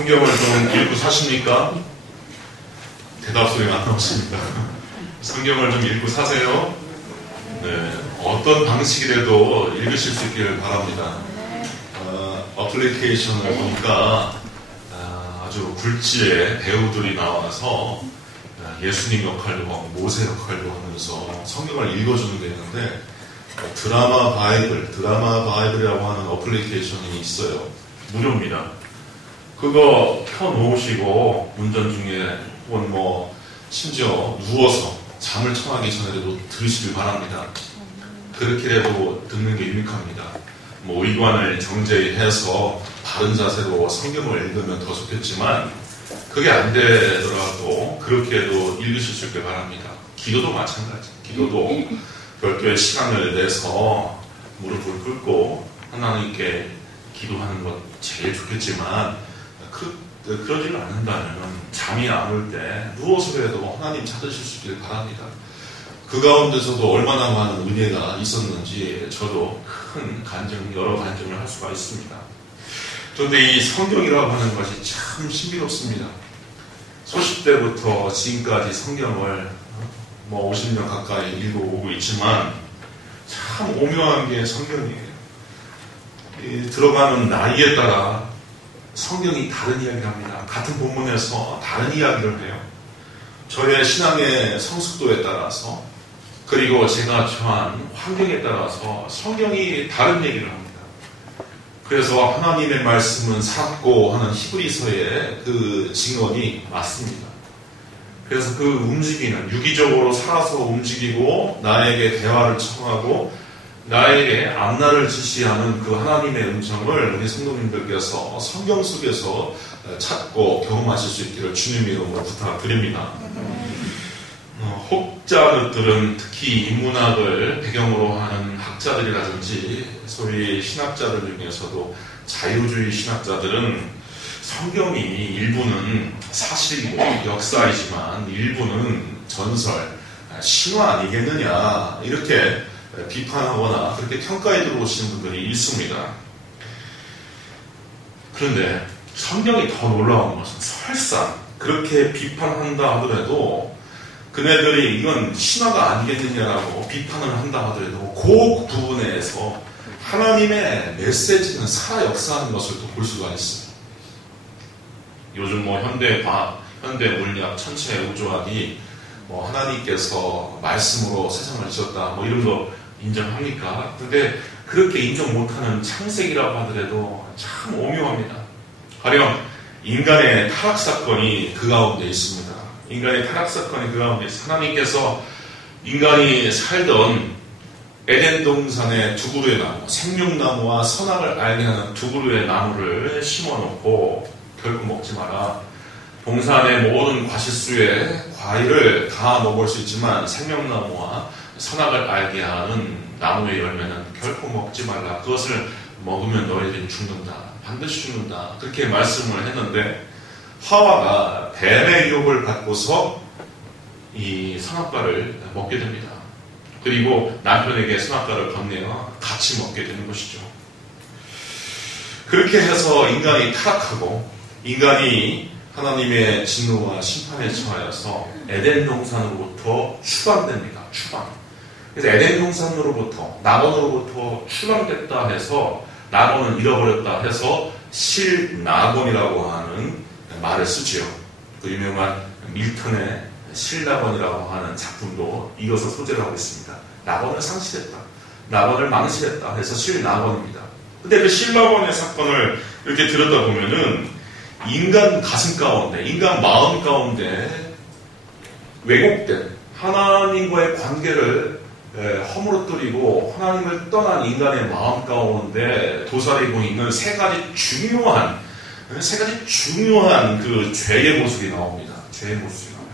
성경을 좀 읽고 사십니까? 대답 소리가 안 나오십니다. 성경을 좀 읽고 사세요. 네, 어떤 방식이라도 읽으실 수 있기를 바랍니다. 어플리케이션을 보니까 아주 굴지의 배우들이 나와서 예수님 역할도 하고 모세 역할도 하면서 성경을 읽어주는 게 있는데, 드라마 바이블이라고 하는 어플리케이션이 있어요. 무료입니다. 그거 켜놓으시고 운전 중에 혹은 뭐 심지어 누워서 잠을 청하기 전에도 들으시길 바랍니다. 그렇게라도 듣는 게 유익합니다. 뭐 의관을 정제해서 바른 자세로 성경을 읽으면 더 좋겠지만, 그게 안 되더라도 그렇게도 읽으실 수 있길 바랍니다. 기도도 마찬가지. 기도도 별도의 시간을 내서 무릎을 꿇고 하나님께 기도하는 것 제일 좋겠지만, 그러지를 않는다면 잠이 안 올 때 누워서라도 하나님 찾으실 수 있길 바랍니다. 그 가운데서도 얼마나 많은 은혜가 있었는지 저도 여러 간증을 할 수가 있습니다. 그런데 이 성경이라고 하는 것이 참 신비롭습니다. 소십 대부터 지금까지 성경을 50년 가까이 읽어오고 있지만 참 오묘한 게 성경이에요. 들어가는 나이에 따라 성경이 다른 이야기를 합니다. 같은 본문에서 다른 이야기를 해요. 저의 신앙의 성숙도에 따라서, 그리고 제가 처한 환경에 따라서 성경이 다른 얘기를 합니다. 그래서 하나님의 말씀은 살았고 하는 히브리서의 그 증언이 맞습니다. 그래서 그 움직이는, 유기적으로 살아서 움직이고 나에게 대화를 청하고 나에게 앞날을 지시하는 그 하나님의 음성을 우리 성도님들께서 성경 속에서 찾고 경험하실 수 있기를 주님의 이름으로 부탁드립니다. 혹자들은 특히 인문학을 배경으로 하는 학자들이라든지 소위 신학자들 중에서도 자유주의 신학자들은 성경이 일부는 사실이고 역사이지만 일부는 전설, 신화 아니겠느냐, 이렇게 비판하거나 그렇게 평가해 들어오시는 분들이 있습니다. 그런데 성경이 더 놀라운 것은 설사 그렇게 비판한다 하더라도 그네들이 이건 신화가 아니겠느냐라고 비판을 한다 하더라도 그 부분에서 하나님의 메시지는 살아 역사하는 것을 또 볼 수가 있어요. 요즘 현대 과학, 현대 물리학, 천체 우주학이 하나님께서 말씀으로 세상을 지었다 이런 거 인정합니까? 근데 그렇게 인정 못하는 창세기라고 하더라도 참 오묘합니다. 가령 인간의 타락 사건이 그 가운데 있습니다. 인간의 타락 사건이 그 가운데 있습니다. 하나님께서 인간이 살던 에덴 동산의 두 그루의 나무, 생명나무와 선악을 알게 하는 두 그루의 나무를 심어놓고 결코 먹지 마라. 동산의 모든 과실수의 과일을 다 먹을 수 있지만 생명나무와 선악을 알게 하는 나무의 열매는 결코 먹지 말라. 그것을 먹으면 너희들이 죽는다. 반드시 죽는다. 그렇게 말씀을 했는데 하와가 뱀의 유혹을 받고서 이 선악과를 먹게 됩니다. 그리고 남편에게 선악과를 건네어 같이 먹게 되는 것이죠. 그렇게 해서 인간이 타락하고 인간이 하나님의 진노와 심판에 처하여서 에덴 동산으로부터 추방됩니다. 추방. 그래서 에덴 동산으로부터, 낙원으로부터 추방됐다 해서 낙원은 잃어버렸다 해서 실낙원이라고 하는 말을 쓰지요. 그 유명한 밀턴의 실낙원이라고 하는 작품도 이것을 소재로 하고 있습니다. 낙원을 상실했다, 낙원을 망실했다 해서 실낙원입니다. 근데 그 실낙원의 사건을 이렇게 들었다 보면은 인간 가슴 가운데, 인간 마음 가운데 왜곡된 하나님과의 관계를 허물어뜨리고 하나님을 떠난 인간의 마음 가운데 도사리고 있는 세 가지 중요한 그 죄의 모습이 나옵니다. 죄의 모습이 나와요.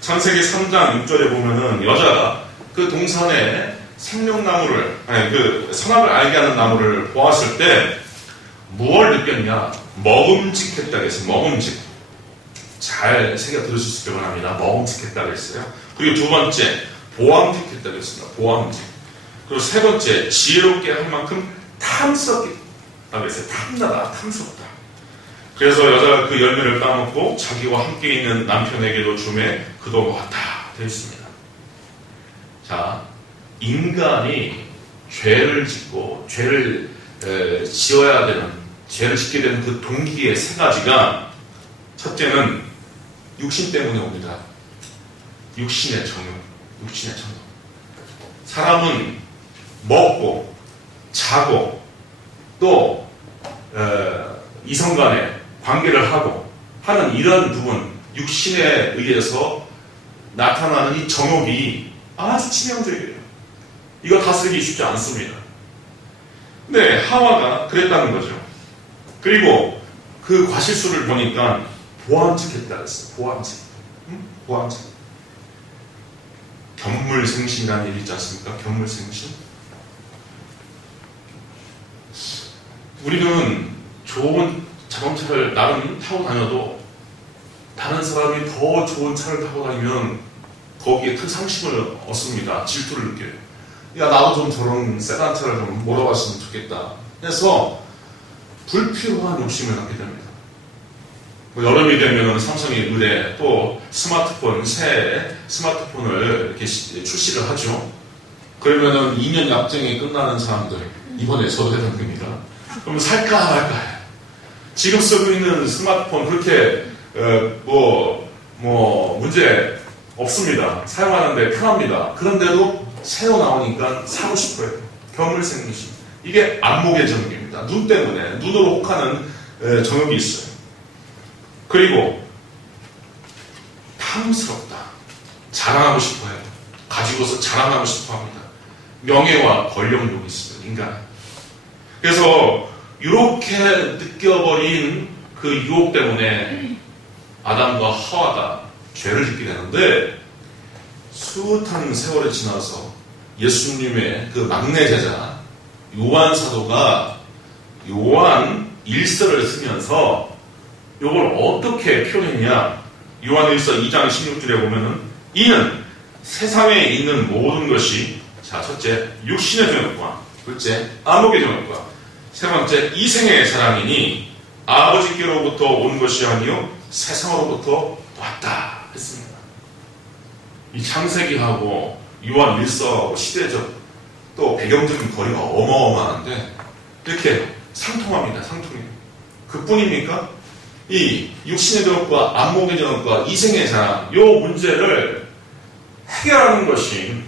창세기 3장 6절에 보면은 여자가 그 동산에 생명나무를, 그 선악을 알게 하는 나무를 보았을 때 무엇을 느꼈냐? 먹음직했다고 했어요. 먹음직. 잘 새겨 들으실 수 있길 바랍니다. 먹음직했다고 했어요. 그리고 두 번째, 보암직했다고 했습니다. 보암직. 그리고 세 번째, 지혜롭게 할 만큼 탐스럽다고 했어요. 탐나다, 탐스럽다. 그래서 여자가 그 열매를 따먹고 자기와 함께 있는 남편에게도 주매 그도 먹었다 되어 있습니다. 자, 인간이 죄를 짓고 죄를 지어야 되는, 죄를 짓게 되는 그 동기의 세 가지가, 첫째는 육신 때문에 옵니다. 육신의 정욕, 육신의 정욕. 사람은 먹고 자고 또 이성 간에 관계를 하고 하는 이런 부분, 육신에 의해서 나타나는 이 정욕이 아주 치명적이에요. 이거 다스리기 쉽지 않습니다. 근데 하와가 그랬다는 거죠. 그리고 그 과실수를 보니까 보암직했다 그랬어요. 보암직. 보암직. 견물생신이라는 일이 있지 않습니까? 견물생신. 우리는 좋은 자동차를 나름 타고 다녀도 다른 사람이 더 좋은 차를 타고 다니면 거기에 큰 상심을 얻습니다. 질투를 느껴요. 야, 나도 좀 저런 세단 차를 좀 몰아봤으면 좋겠다 해서 불필요한 욕심을 갖게 됩니다. 뭐 여름이 되면 삼성이 의뢰 또 스마트폰, 새 스마트폰을 이렇게 출시를 하죠. 그러면은 2년 약정이 끝나는 사람들, 이번에 저도 되는 겁니다. 그럼 살까 말까. 지금 쓰고 있는 스마트폰 그렇게 문제 없습니다. 사용하는데 편합니다. 그런데도 새로 나오니까 사고 싶어요. 견물생신. 이게 안목의 정욕입니다. 눈 때문에 눈으로 혹하는 정욕이 있어요. 그리고 탐스럽다. 자랑하고 싶어요. 가지고서 자랑하고 싶어합니다. 명예와 권력욕이 있어요. 인간. 그래서 이렇게 느껴버린 그 유혹 때문에 아담과 하와가 죄를 짓게 되는데, 숱한 세월이 지나서 예수님의 그 막내 제자 요한 사도가 요한 1서를 쓰면서 이걸 어떻게 표현했냐. 요한 1서 2장 16절에 보면은 이는 세상에 있는 모든 것이, 자, 첫째 육신의 정욕과, 둘째 안목의 정욕과, 세 번째 이생의 사랑이니 아버지께로부터 온 것이 아니요 세상으로부터 왔다 했습니다. 이 창세기하고 요한 1서 시대적 또 배경적인 거리가 어마어마한데 이렇게 상통합니다. 상통해요. 그뿐입니까? 이 육신의 정욕과 안목의 정욕과 이생의 사랑, 요 문제를 해결하는 것이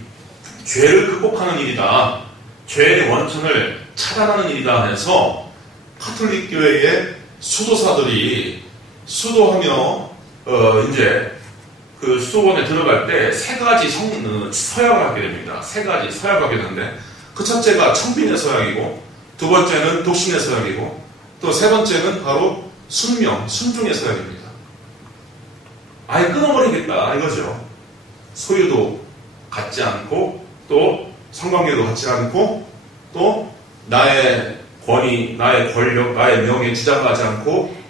죄를 극복하는 일이다. 죄의 원천을 차단하는 일이다 해서 카톨릭 교회의 수도사들이 수도하며 이제 그 수도원에 들어갈 때 세 가지 서약을 하게 됩니다. 세 가지 서약을 하게 되는데, 그 첫째가 청빈의 서약이고, 두 번째는 독신의 서약이고, 또 세 번째는 바로 순종의 서약입니다. 아예 끊어버리겠다 이거죠. 소유도 갖지 않고, 또 성관계도 갖지 않고, 또 나의 권위, 나의 권력, 나의 명예 주장하지 않고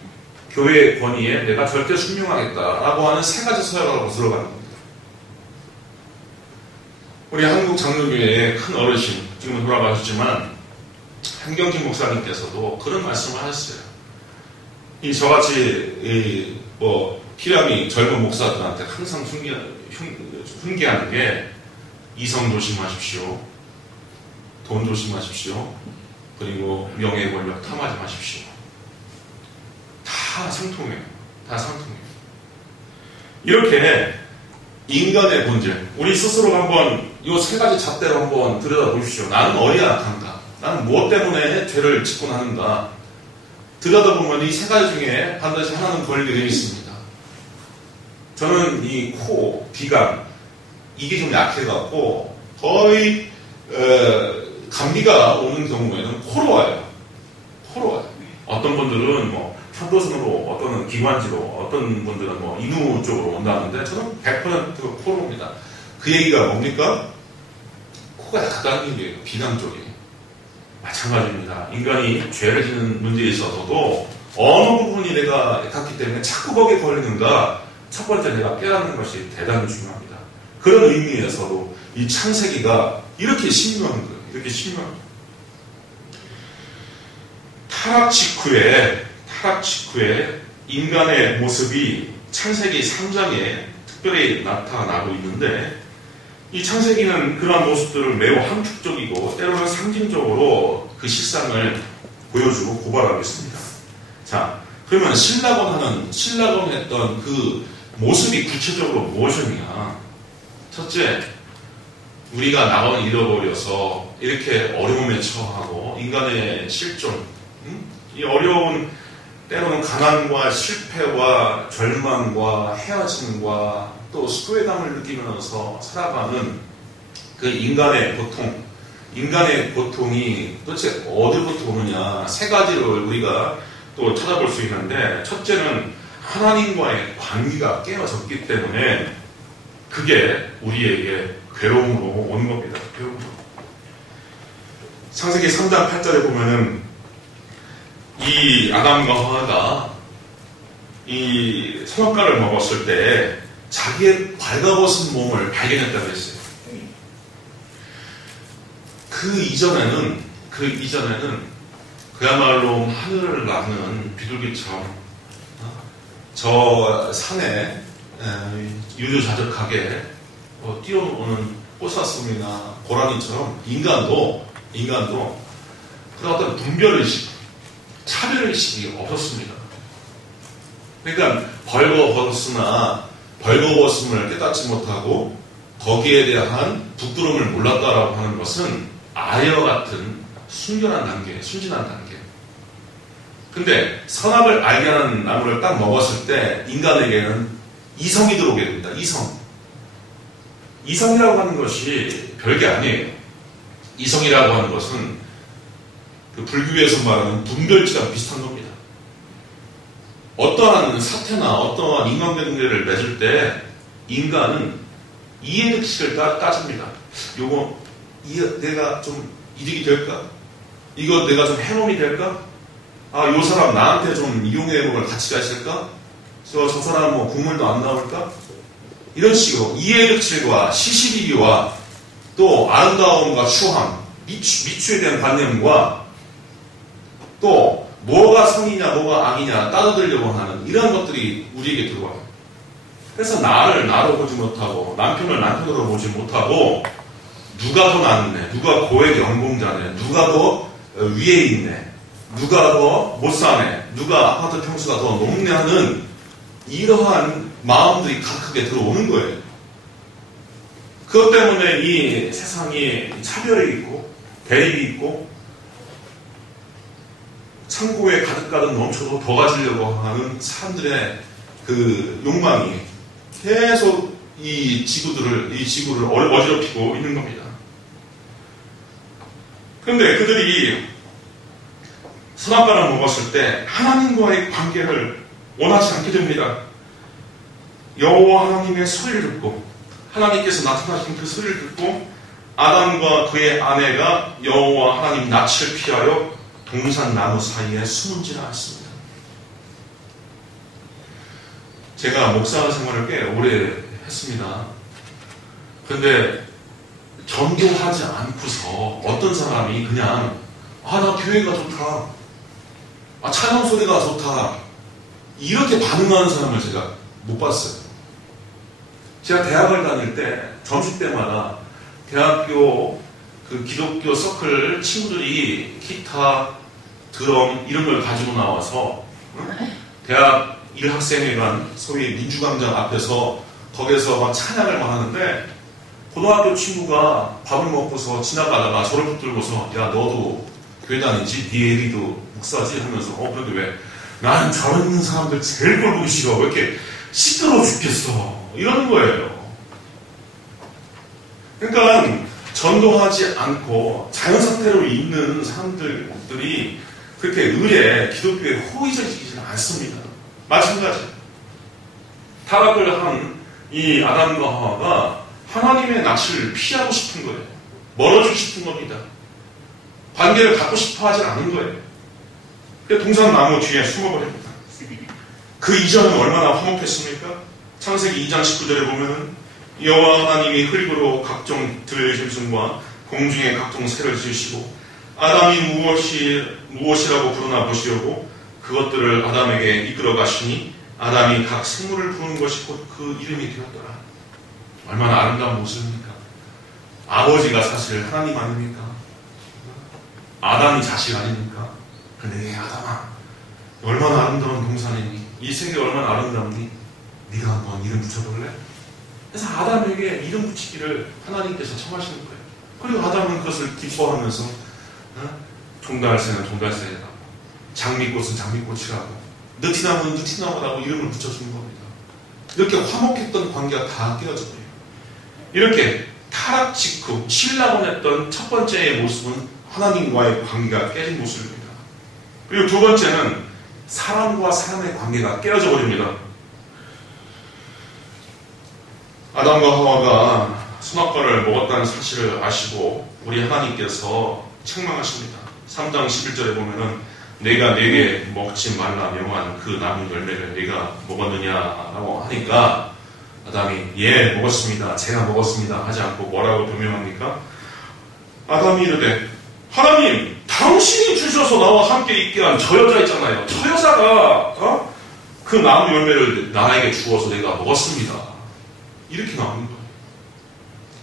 교회의 권위에 내가 절대 순종하겠다라고 하는 세 가지 서약을 하고 들어가는 겁니다. 우리 한국 장로교회의 큰 어르신, 지금은 돌아가셨지만 한경진 목사님께서도 그런 말씀을 하셨어요. 저같이 피람이 젊은 목사들한테 항상 훈계하는 게, 이성 조심하십시오, 돈 조심하십시오, 그리고 명예 권력 탐하지 마십시오. 다 상통해요. 다 상통해요. 이렇게 인간의 본질, 우리 스스로 한번 이 세 가지 잣대로 한번 들여다보십시오. 나는 어디에 나타난다. 나는 무엇 때문에 죄를 짓고 나는가. 들여다보면 이 세 가지 중에 반드시 하나는 걸리게 되어 있습니다. 저는 이 코, 비강, 이게 좀 약해갖고 거의 감기가 오는 경우에는 코로 와요. 코로 와요. 어떤 분들은 편도선으로, 어떤 기관지로, 어떤 분들은 인후 쪽으로 온다는데 저는 100% 코로 옵니다. 그 얘기가 뭡니까? 코가 약하다는 얘기예요. 비강 쪽이. 마찬가지입니다. 인간이 죄를 짓는 문제에 있어서도 어느 부분이 내가 약하기 때문에 자꾸 거기에 걸리는가, 첫 번째 내가 깨닫는 것이 대단히 중요합니다. 그런 의미에서도 이 창세기가 이렇게 신묘한 거예요. 이렇게 신묘한 거예요. 타락 직후에 타락 직후에 인간의 모습이 창세기 3장에 특별히 나타나고 있는데, 이 창세기는 그러한 모습들을 매우 함축적이고 때로는 상징적으로 그 실상을 보여주고 고발하고 있습니다. 자, 그러면 신라곤 했던 그 모습이 구체적으로 무엇이냐? 첫째, 우리가 나만 잃어버려서 이렇게 어려움에 처하고 인간의 실존, 이 어려운 때로는 가난과 실패와 절망과 헤어짐과 또 소외감을 느끼면서 살아가는 그 인간의 고통, 인간의 고통이 도대체 어디부터 오느냐, 세 가지를 우리가 또 찾아볼 수 있는데, 첫째는 하나님과의 관계가 깨어졌기 때문에 그게 우리에게 괴로움으로 오는 겁니다. 괴로움으로. 창세기 3장 8절에 보면은 이 아담과 하와가 이 선악과를 먹었을 때 자기의 발가벗은 몸을 발견했다고 했어요. 그 이전에는 그야말로 하늘을 나는 비둘기처럼 저 산에 유유자적하게 뛰어오는 뽀사슴이나 고라니처럼 인간도 그런 어떤 분별의식, 차별의식이 없었습니다. 그러니까 벌거벗음을 깨닫지 못하고 거기에 대한 부끄러움을 몰랐다라고 하는 것은 아이와 같은 순진한 단계. 근데 선악을 알게 하는 나무를 딱 먹었을 때 인간에게는 이성이 들어오게 됩니다. 이성이라고 하는 것이 별게 아니에요. 이성이라고 하는 것은 그 불교에서 말하는 분별지랑 비슷한 겁니다. 어떠한 사태나 어떠한 인간관계를 맺을 때 인간은 이해득식을 따집니다. 요거 내가 좀 이득이 될까? 이거 내가 좀 해몽이 될까? 요 사람 나한테 좀 이용해 먹을 가치가 있을까? 저 사람 뭐 국물도 안 나올까? 이런 식으로 이해득실과 시시비비와 또 아름다움과 추함, 미추에 대한 관념과 또 뭐가 선이냐 뭐가 악이냐 따져들려고 하는 이런 것들이 우리에게 들어와요. 그래서 나를 나로 보지 못하고 남편을 남편으로 보지 못하고 누가 더 낫네, 누가 고액 연봉자네, 누가 더 위에 있네, 누가 더 못 사네, 누가 아파트 평수가 더 높네 하는 이러한 마음들이 가득하게 들어오는 거예요. 그것 때문에 이 세상이 차별이 있고 대립이 있고 창고에 가득가득 넘쳐도 더 가지려고 하는 사람들의 그 욕망이 계속 이 지구를 어지럽히고 있는 겁니다. 그런데 그들이 선악과를 먹었을 때 하나님과의 관계를 원하지 않게 됩니다. 여호와 하나님의 소리를 듣고 하나님께서 나타나신 그 소리를 듣고 아담과 그의 아내가 여호와 하나님 낯을 피하여 동산 나무 사이에 숨은지를 않습니다. 제가 목사 생활을 꽤 오래 했습니다. 그런데 전도하지 않고서 어떤 사람이 그냥 나 교회가 좋다, 찬양 소리가 좋다 이렇게 반응하는 사람을 제가 못 봤어요. 제가 대학을 다닐 때 점심 때마다 대학교 그 기독교 서클 친구들이 기타, 드럼 이런 걸 가지고 나와서 대학 1학생회관 소위 민주광장 앞에서 거기서 막 찬양을 막 하는데 고등학교 친구가 밥을 먹고서 지나가다가 저를 붙들고서 야 너도 교회 다니지? 네 애리도 목사지? 하면서 그런데 왜? 나는 저런 있는 사람들 제일 꼴 보기 싫어. 왜 이렇게 시끄러워 죽겠어. 이러는 거예요. 그러니까 전도하지 않고 자연상태로 있는 사람들이 그렇게 기독교에 호의적이지는 않습니다. 마찬가지. 타락을 한 이 아담과 하와가 하나님의 낯을 피하고 싶은 거예요. 멀어지고 싶은 겁니다. 관계를 갖고 싶어 하지 않은 거예요. 그래서 동산나무 뒤에 숨어버립니다. 그 이전은 얼마나 화목했습니까? 창세기 2장 19절에 보면은 여호와 하나님이 흙으로 각종 들짐승과 공중의 각종 새를 지으시고 아담이 무엇이라고 부르나 보시려고 그것들을 아담에게 이끌어 가시니 아담이 각 생물을 부르는 것이 곧 그 이름이 되었더라. 얼마나 아름다운 모습입니까? 아버지가 사실 하나님 아닙니까? 아담이 자식 아닙니까? 근데 아담아, 얼마나 아름다운 동산이니? 이 세계 얼마나 아름답니? 네가 한번 이름 붙여볼래? 그래서 아담에게 이름 붙이기를 하나님께서 청하시는 거예요. 그리고 아담은 그것을 기뻐하면서 종달새는 종달새라고, 장미꽃은 장미꽃이라고, 느티나무는 느티나무라고 이름을 붙여주는 겁니다. 이렇게 화목했던 관계가 다 깨어져 버려요. 이렇게 타락 직후 신라곤했던 첫 번째의 모습은 하나님과의 관계가 깨진 모습입니다. 그리고 두 번째는 사람과 사람의 관계가 깨어져 버립니다. 아담과 하와가 선악과를 먹었다는 사실을 아시고 우리 하나님께서 책망하십니다. 3장 11절에 보면은 내가 네게 먹지 말라 명한 그 나무 열매를 네가 먹었느냐라고 하니까 아담이 예 먹었습니다, 제가 먹었습니다 하지 않고 뭐라고 변명합니까? 아담이 이르되 하나님 당신이 주셔서 나와 함께 있게 한 저 여자 있잖아요, 저 여자가 그 나무 열매를 나에게 주어서 내가 먹었습니다, 이렇게 나오는 거예요.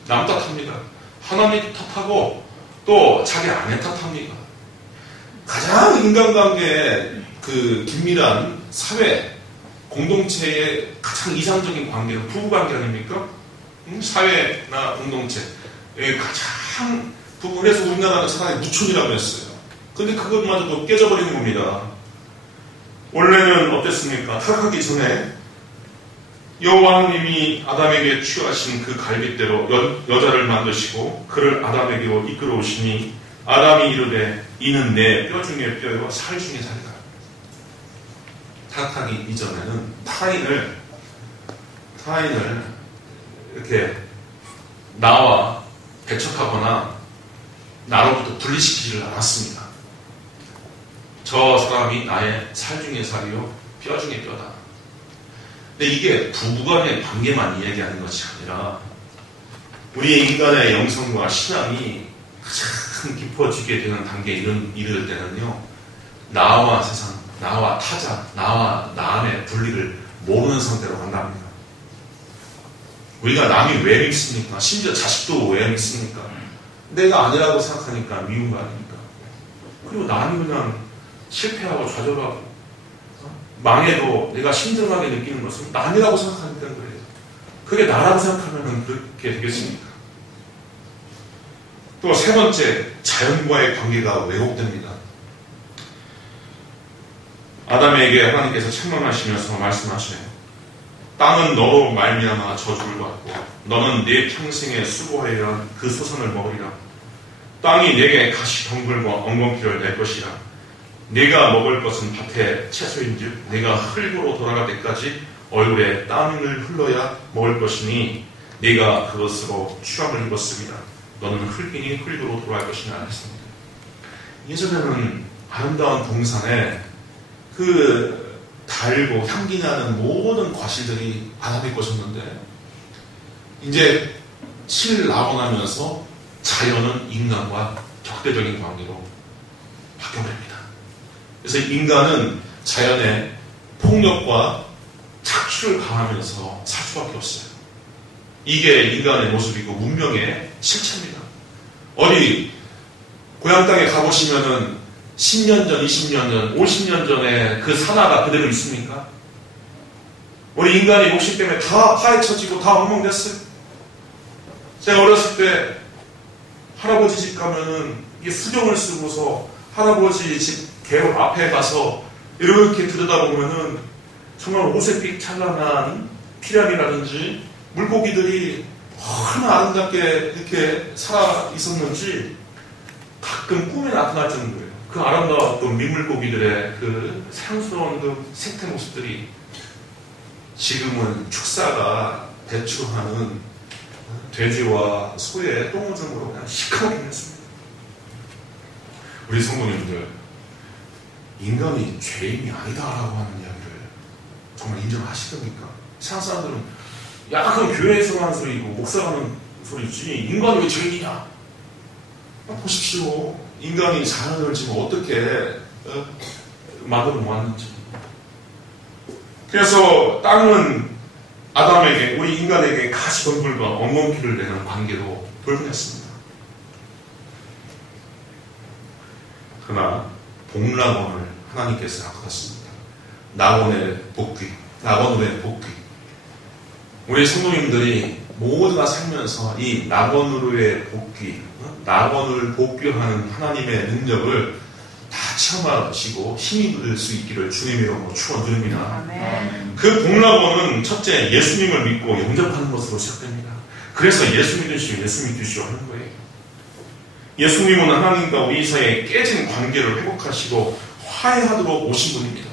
남 탓합니다. 하나님 탓하고 또 자기 아내 탓합니다. 가장 인간관계의 그 긴밀한 사회 공동체의 가장 이상적인 관계는 부부관계 아닙니까? 사회나 공동체의 가장 부분에서 우리나라는 차라리 무촌이라고 했어요. 근데 그것마저도 깨져버리는 겁니다. 원래는 어땠습니까? 타락하기 전에 여호와 하나님이 아담에게 취하신 그 갈빗대로 여자를 만드시고 그를 아담에게로 이끌어 오시니 아담이 이르되 이는 내 뼈 중에 뼈요 살 중에 살이다. 타락하기 이전에는 타인을 이렇게 나와 배척하거나 나로부터 분리시키지를 않았습니다. 저 사람이 나의 살 중에 살이요 뼈 중에 뼈다. 근데 이게 부부간의 관계만 이야기하는 것이 아니라 우리의 인간의 영성과 신앙이 가장 깊어지게 되는 단계에 이를 때는요, 나와 세상, 나와 타자, 나와 남의 분리를 모르는 상태로 간답니다. 우리가 남이 왜 믿습니까? 심지어 자식도 왜 믿습니까? 내가 아니라고 생각하니까 미운 거 아닙니까? 그리고 남이 그냥 실패하고 좌절하고 망해도 내가 심드렁하게 느끼는 것은 남이라고 생각하기 때문에 그래요. 그게 나라고 생각하면 그렇게 되겠습니까? 또 세 번째, 자연과의 관계가 왜곡됩니다. 아담에게 하나님께서 책망하시면서 말씀하시네요. 땅은 너로 말미암아 저주를 받고 너는 네 평생에 수고하여 그 소산을 먹으리라. 땅이 내게 가시 덩굴과 엉겅퀴를 낼 것이라. 네가 먹을 것은 밭의 채소인즉 네가 흙으로 돌아갈 때까지 얼굴에 땀을 흘러야 먹을 것이니 네가 그것으로 추함을 입었습니다. 너는 흙이니 흙으로 돌아갈 것이냐 했습니다. 예전에는 아름다운 동산에 그 달고 향기 나는 모든 과실들이 아담의 것이었는데 이제 신라고 나면서 자연은 인간과 적대적인 관계로 바뀌어버립니다. 그래서 인간은 자연의 폭력과 착취를 강하면서 살 수밖에 없어요. 이게 인간의 모습이고 문명의 실체입니다. 어디 고향 땅에 가보시면은 10년 전, 20년 전, 50년 전에 그 산하가 그대로 있습니까? 우리 인간의 욕심 때문에 다 파헤쳐지고 다 엉망됐어요. 제가 어렸을 때 할아버지 집 가면은 이게 수경을 쓰고서 할아버지 집 개로 앞에 가서 이렇게 들여다보면은 정말 오색빛 찬란한 피라미라든지 물고기들이 얼마나 아름답게 이렇게 살아 있었는지 가끔 꿈에 나타날 정도예요. 그 아름다웠던 민물고기들의 그 사랑스러운 그 생태 모습들이 지금은 축사가 배출하는 돼지와 소의 똥오줌으로 그냥 시커멓게 했습니다. 우리 성도님들, 인간이 죄인이 아니다라고 하는 이야기를 정말 인정하시렵니까? 세상 사람들은 약간 교회에서 하는 소리고 목사가 하는 소리지 인간이 왜 죄인이냐? 보십시오. 인간이 자연을 지금 어떻게 만들어 놓았는지. 그래서 땅은 아담에게, 우리 인간에게 가시덤불과 엉겅퀴를 내는 관계로 돌변했습니다. 그러나 복락원을 하나님께서 약속하셨습니다. 낙원의 복귀, 낙원의 복귀. 우리 성도님들이 모두가 살면서 이 낙원으로의 복귀, 낙원을 복귀하는 하나님의 능력을 다 체험하시고 힘이 될 수 있기를 주님의 이름으로 축원드립니다. 그 복락원은 첫째 예수님을 믿고 영접하는 것으로 시작됩니다. 그래서 예수 믿으시오 하는 거예요. 예수님은 하나님과 우리 사이에 깨진 관계를 회복하시고 화해하도록 오신 분입니다.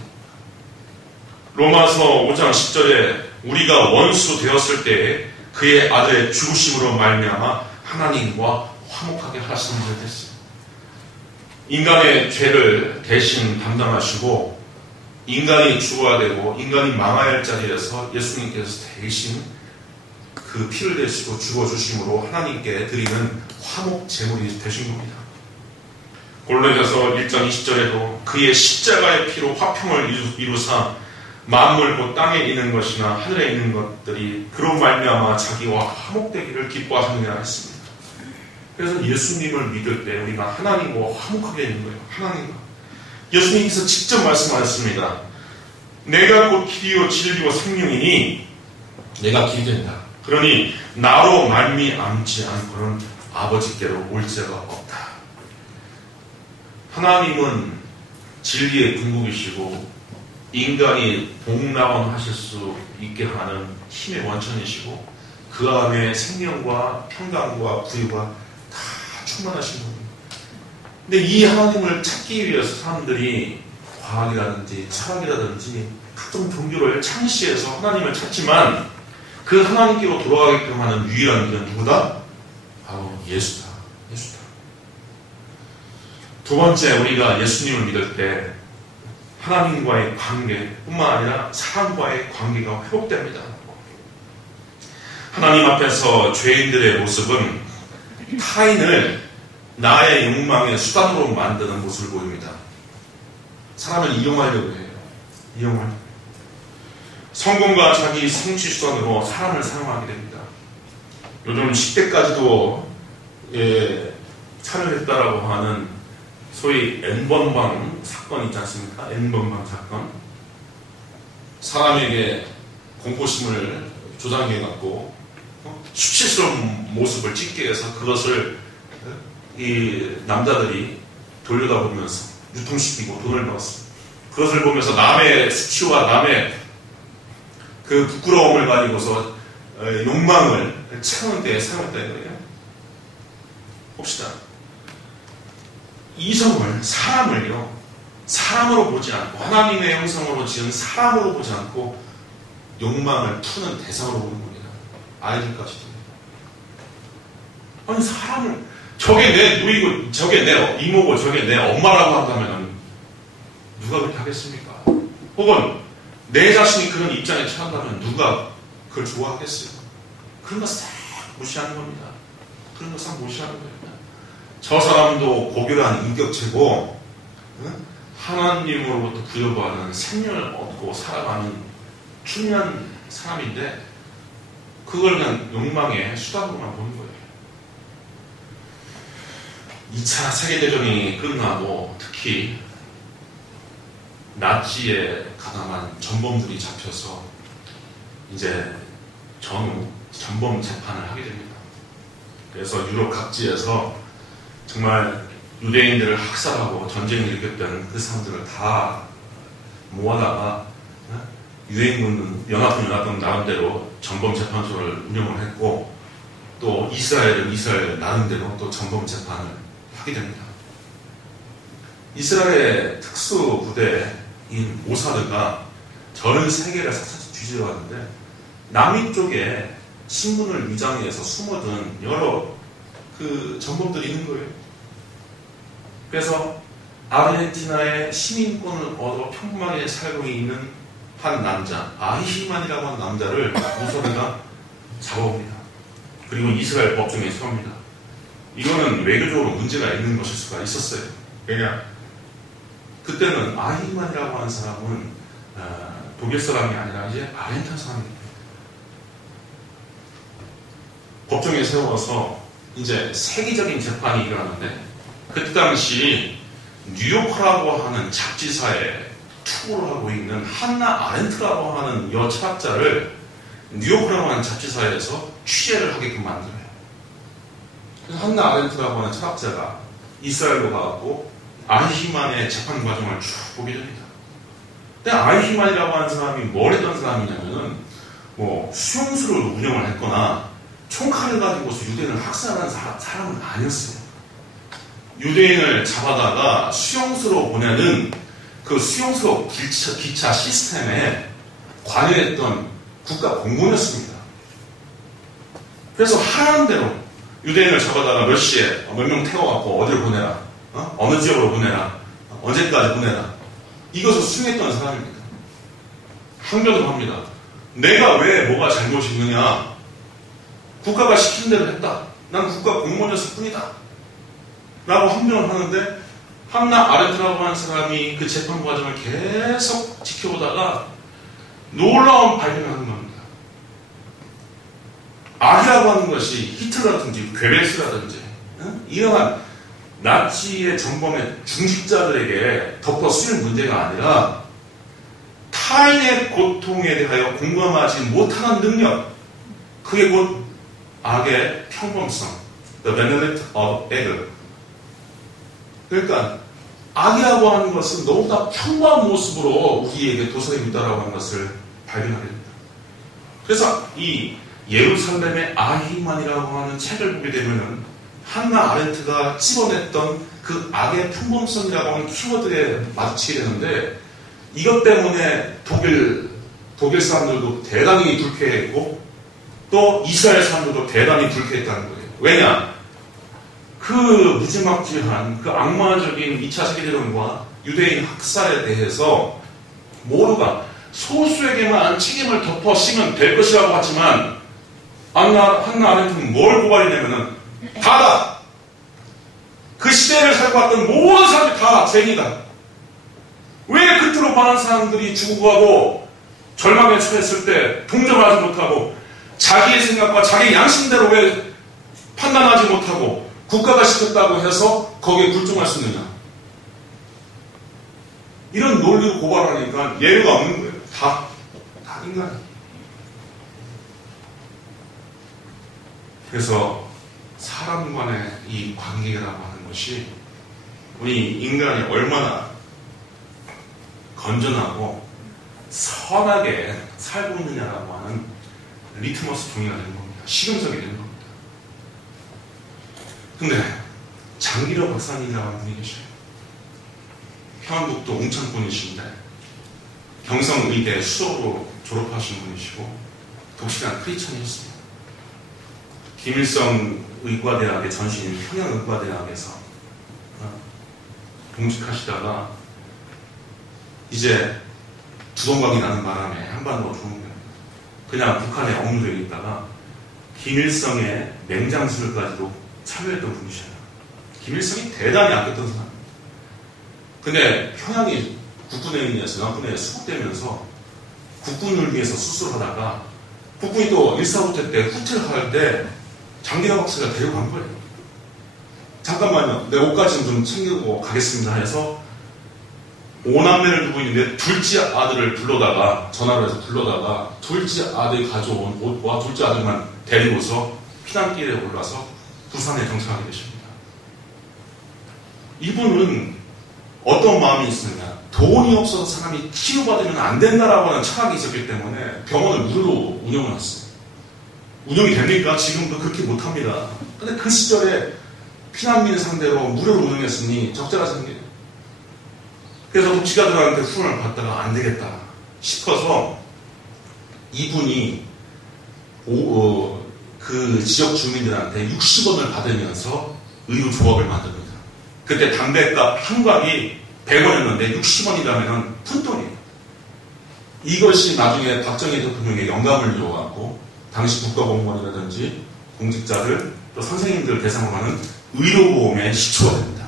로마서 5장 10절에 우리가 원수 되었을 때 그의 아들의 죽으심으로 말미암아 하나님과 화목하게 하시는 줄 됐어요. 인간의 죄를 대신 담당하시고 인간이 죽어야 되고 인간이 망해야 할 자리에서 예수님께서 대신 그 피를 대시고 죽어주심으로 하나님께 드리는 화목 제물이 되신 겁니다. 골로새서 1장 20절에도 그의 십자가의 피로 화평을 이루사 만물 곧 땅에 있는 것이나 하늘에 있는 것들이 그로 말미암아 자기와 화목되기를 기뻐하느니라 했습니다. 그래서 예수님을 믿을 때 우리가 하나님과 화목하게 있는 거예요. 하나님과. 예수님께서 직접 말씀하셨습니다. 내가 곧 길이요 진리요 생명이니 내가 길이 된다. 그러니 나로 말미암지 않고는 아버지께로 올 자가 없다. 하나님은 진리의 궁극이시고 인간이 복락원 하실 수 있게 하는 힘의 원천이시고 그 안에 생명과 평강과 부유가 다 충만하신 겁니다. 근데 이 하나님을 찾기 위해서 사람들이 과학이라든지 철학이라든지 각종 종교를 창시해서 하나님을 찾지만 그 하나님께로 돌아가게끔 하는 유일한 길은 누구다? 바로 예수다. 예수다. 두 번째, 우리가 예수님을 믿을 때 하나님과의 관계뿐만 아니라 사람과의 관계가 회복됩니다. 하나님 앞에서 죄인들의 모습은 타인을 나의 욕망의 수단으로 만드는 모습을 보입니다. 사람을 이용하려고 해요. 이용하려고. 성공과 자기 성취 수단으로 사람을 사용하게 됩니다. 요즘 10대까지도 참여했다라고 하는 소위 N번방 사건 있지 않습니까? N번방 사건. 사람에게 공포심을 조장해갖고 수치스러운 모습을 찍게 해서 그것을 이 남자들이 돌려다보면서 유통시키고 돈을 벌었습니다. 그것을 보면서 남의 수치와 남의 그 부끄러움을 가지고서 욕망을 채우는 데 사용했다는 거예요. 봅시다. 이성을, 사람을요, 사람으로 보지 않고 하나님의 형상으로 지은 사람으로 보지 않고 욕망을 푸는 대상으로 보는 겁니다. 아이들까지도. 아니 사람을 저게 내 누이고 저게 내 이모고 저게 내 엄마라고 한다면 누가 그렇게 하겠습니까? 혹은 내 자신이 그런 입장에 처한다면 누가 그걸 좋아하겠어요? 그런 거 싹 무시하는 겁니다. 그런 거 싹 무시하는 거예요. 저 사람도 고결한 인격체고 하나님으로부터 부여받은 생명을 얻고 살아가는 중요한 사람인데 그걸 그냥 욕망의 수단으로만 보는 거예요. 2차 세계대전이 끝나고 특히 나치에 가담한 전범들이 잡혀서 이제 전후 전범 재판을 하게 됩니다. 그래서 유럽 각지에서 정말 유대인들을 학살하고 전쟁을 일으켰던 그 사람들을 다 모아다가 연합군 나름대로 전범재판소를 운영을 했고 또 이스라엘 나름대로 또 전범재판을 하게 됩니다. 이스라엘의 특수부대인 모사드가 전 세계를 샅샅이 뒤져봤는데 남미 쪽에 신분을 위장해서 숨어든 여러 그 전범들이 있는 거예요. 그래서 아르헨티나의 시민권을 얻어 평범하게 살고 있는 한 남자, 아히만이라고 하는 남자를 모사드가 잡아옵니다. 그리고 이스라엘 법정에 세웁니다. 이거는 외교적으로 문제가 있는 것일 수가 있었어요. 왜냐? 그때는 아히만이라고 하는 사람은 독일 사람이 아니라 이제 아르헨티나 사람입니다. 법정에 세워서 이제 세계적인 재판이 일어나는데 그때 당시 뉴요커라고 하는 잡지사에 투고를 하고 있는 한나 아렌트라고 하는 여철학자를 뉴요커라고 하는 잡지사에서 취재를 하게끔 만들어요. 그래서 한나 아렌트라고 하는 철학자가 이스라엘로 가고 아히만의 재판 과정을 쭉 보게 됩니다. 근데 아히만이라고 하는 사람이 뭘 했던 사람이냐면은 뭐 수용소를 운영을 했거나 총칼을 가지고서 유대인을 학살하는 사람은 아니었어요. 유대인을 잡아다가 수용소로 보내는 그 수용소 기차 시스템에 관여했던 국가 공무원이었습니다. 그래서 하라는 대로 유대인을 잡아다가 몇 시에 몇 명 태워갖고 어디를 보내라, 어느 지역으로 보내라, 언제까지 보내라, 이것을 수행했던 사람입니다. 항변을 합니다. 내가 왜 뭐가 잘못이 있느냐? 국가가 시킨 대로 했다. 난 국가 공무원이었을 뿐이다. 라고 항변을 하는데 한나 아렌트라고 하는 사람이 그 재판 과정을 계속 지켜보다가 놀라운 발견을 하는 겁니다. 악이라고 하는 것이 히틀러라든지 괴벨스라든지 이러한 나치의 전범의 중직자들에게 덮어 씌운 문제가 아니라 타인의 고통에 대하여 공감하지 못하는 능력, 그게 곧 악의 평범성, the benefit of evil. 그러니까 악이라고 하는 것은 너무나 평범한 모습으로 우리에게 도사에 있다라고 하는 것을 발견하게 됩니다. 그래서 이 예루살렘의 아히만이라고 하는 책을 보게 되면은 한나 아렌트가 집어냈던 그 악의 평범성이라고 하는 키워드에 마주치게 되는데 이것 때문에 독일 사람들도 대단히 불쾌했고 또 이스라엘 사람들도 대단히 불쾌했다는 거예요. 왜냐? 그 무지막지한 그 악마적인 2차 세계대전과 유대인 학살에 대해서 모두가 소수에게만 책임을 덮어 씌면 될 것이라고 하지만 한나 아렌트는 뭘 고발했냐면은 다다! 그 시대를 살고 왔던 모든 사람들이 다 죄인이다. 왜 그토록 많은 사람들이 죽어가고 절망에 처했을 때 동정하지 못하고 자기의 생각과 자기의 양심대로 왜 판단하지 못하고 국가가 시켰다고 해서 거기에 굴종할 수 있느냐. 이런 논리로 고발하니까 예외가 없는 거예요. 다 인간이에요. 그래서 사람 간의 이 관계라고 하는 것이 우리 인간이 얼마나 건전하고 선하게 살고 있느냐라고 하는 리트머스 종이가 되는 겁니다. 시금석이 되는 겁니다. 근데 장기로 박사님이라는 분이 계셔요. 평안북도 웅천분이신데 경성의대 수석으로 졸업하신 분이시고 독실한 크리스천이었습니다. 김일성 의과대학의 전신인 평양의과대학에서 동직하시다가 이제 두동강이 나는 바람에 한반도로 들어온 겁니다. 그냥 북한에 억류되어 있다가 김일성의 맹장술까지도 참여했던 분이셔요. 김일성이 대단히 아꼈던 사람. 근데 평양이 국군에 의해서 연합군에 수복되면서 국군을 위해서 수술하다가 국군이 또 1.4후퇴 때 후퇴를 할 때 장기가 박사가 데려간 거예요. 잠깐만요. 내 옷까지 좀 챙기고 가겠습니다 해서 5남매를 두고 있는데 둘째 아들을 불러다가 전화를 해서 불러다가 둘째 아들이 가져온 옷과 둘째 아들만 데리고서 피난길에 올라서 부산에 정착하게 되십니다. 이분은 어떤 마음이 있었냐? 돈이 없어서 사람이 치료받으면 안 된다라고 하는 철학이 있었기 때문에 병원을 무료로 운영을 했어요. 운영이 됩니까? 지금도 그렇게 못합니다. 근데 그 시절에 피난민 상대로 무료로 운영했으니 적자가 생겨요. 그래서 독지가들한테 후원을 받다가 안 되겠다 싶어서 이분이 그 지역 주민들한테 60원을 받으면서 의료 조합을 만듭니다. 그때 담배값 한 갑이 100원이었는데 60원이라면 푼돈이에요. 이것이 나중에 박정희 대통령에게 영감을 줘갖고 당시 국가공무원이라든지 공직자들 또 선생님들 대상으로 하는 의료보험의 시초가 됩니다.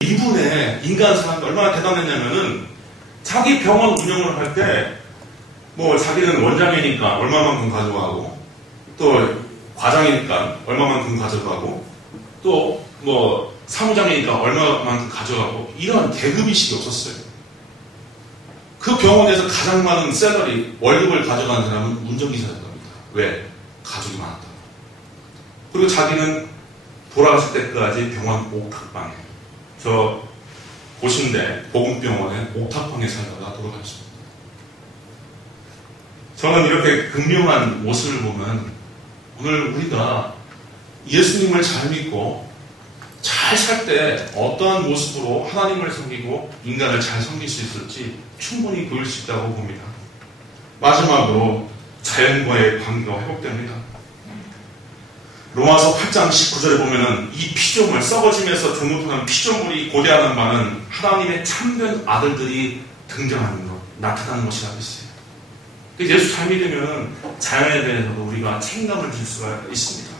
이분의 예전에 인간 사람이 얼마나 대단했냐면은 자기 병원 운영을 할 때 뭐 자기는 원장이니까 얼마만큼 가져가고 또 과장이니까 얼마만큼 가져가고 또 뭐 사무장이니까 얼마만큼 가져가고 이런 계급의식이 없었어요. 그 병원에서 가장 많은 셀러리, 월급을 가져가는 사람은 운전기사였답니다. 왜? 가족이 많았다. 그리고 자기는 돌아갔을 때까지 병원 옥탑방에, 저 고신대 보건병원의 옥탑방에 살다가 돌아가셨습니다. 저는 이렇게 극명한 모습을 보면 오늘 우리가 예수님을 잘 믿고 잘 살 때 어떠한 모습으로 하나님을 섬기고 인간을 잘 섬길 수 있을지 충분히 보일 수 있다고 봅니다. 마지막으로 자연과의 관계가 회복됩니다. 로마서 8장 19절에 보면은 이 피조물, 썩어지면서 존속하는 피조물이 고대하는 바는 하나님의 참된 아들들이 등장하는 것, 나타나는 것이라고 했어요. 예수 잘 믿으면 자연에 대해서도 우리가 책임감을 줄 수가 있습니다.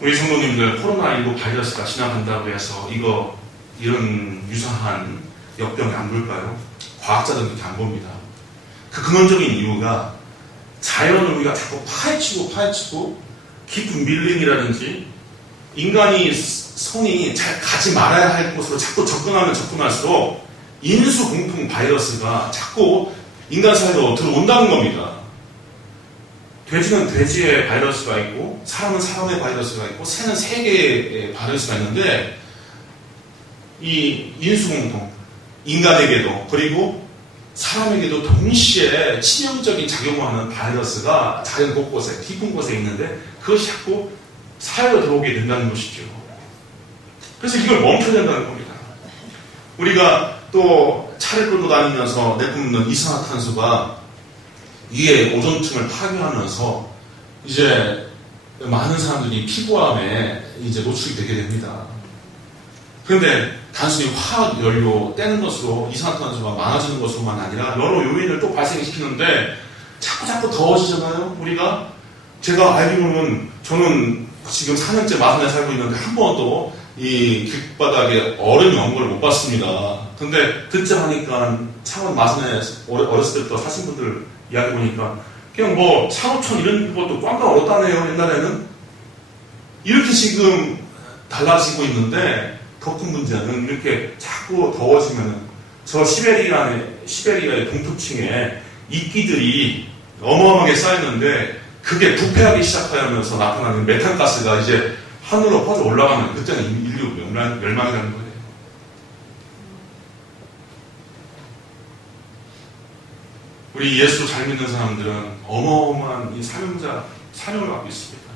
우리 성도님들 코로나19 바이러스가 지나간다고 해서 이런 유사한 역병이 안 볼까요? 과학자들은 그렇게 안 봅니다. 그 근원적인 이유가 자연을 우리가 자꾸 파헤치고 깊은 밀림이라든지 인간이 손이 잘 가지 말아야 할 곳으로 자꾸 접근할수록 인수공통 바이러스가 자꾸 인간 사회로 들어온다는 겁니다. 돼지는 돼지의 바이러스가 있고 사람은 사람의 바이러스가 있고 새는 세 개의 바이러스가 있는데 이 인수공통, 인간에게도 그리고 사람에게도 동시에 치명적인 작용을 하는 바이러스가 자연 곳곳에 깊은 곳에 있는데 그것이 자꾸 사회로 들어오게 된다는 것이죠. 그래서 이걸 멈춰야 된다는 겁니다. 우리가 또 차를 끌고 다니면서 내뿜는 이산화탄소가 위에 오존층을 파괴하면서 이제 많은 사람들이 피부암에 이제 노출이 되게 됩니다. 그런데 단순히 화학 연료 떼는 것으로 이산화탄소가 많아지는 것으로만 아니라 여러 요인을 또 발생시키는데 자꾸 더워지잖아요. 우리가 제가 알기로는 저는 지금 4년째 마산에 살고 있는데 한 번도 이 길바닥에 얼음이 온 걸 못 봤습니다. 근데 듣자 하니까 창원 마산에 어렸을 때부터 사신 분들 이야기 보니까 그냥 뭐 산호천 이런 것도 꽝꽝 얼었다네요. 옛날에는 이렇게 지금 달라지고 있는데 더 큰 문제는 이렇게 자꾸 더워지면은 저 시베리아의 동토층에 이끼들이 어마어마하게 쌓였는데 그게 부패하기 시작하면서 나타나는 메탄가스가 이제 하늘로 퍼져 올라가면 그때는 인류 멸망이라는 거예요. 우리 예수 잘 믿는 사람들은 어마어마한 이 사명을 갖고 있습니다.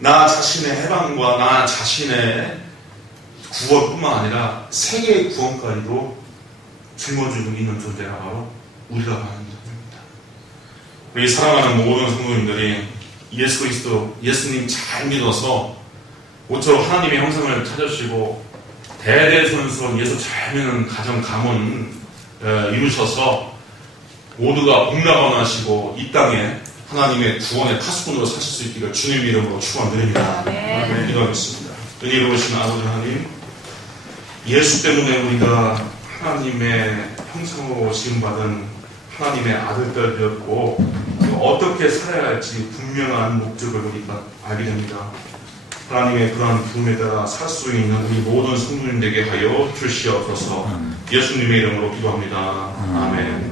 나 자신의 해방과 나 자신의 구원뿐만 아니라 세계의 구원까지도 짊어지고 있는 존재가 바로 우리가 하는 존재입니다. 우리 사랑하는 모든 성도님들이 예수 그리스도, 예수님 잘 믿어서 모쪼록 하나님의 형상을 찾으시고 대대손손 예수 잘 믿는 가정 가문 이루셔서 모두가 복락원하시고 이 땅에 하나님의 구원의 파수꾼으로 사실 수 있기를 주님 이름으로 축원드립니다. 기도하겠습니다. 은혜로우신 아버지 하나님, 예수 때문에 우리가 하나님의 형상으로 지음받은 하나님의 아들들 되었고 어떻게 살아야 할지 분명한 목적을 우리가 알게 됩니다. 하나님의 그러한 부름에 따라 살 수 있는 우리 모든 성도님에게 하여 주시옵소서. 예수님의 이름으로 기도합니다. 아멘.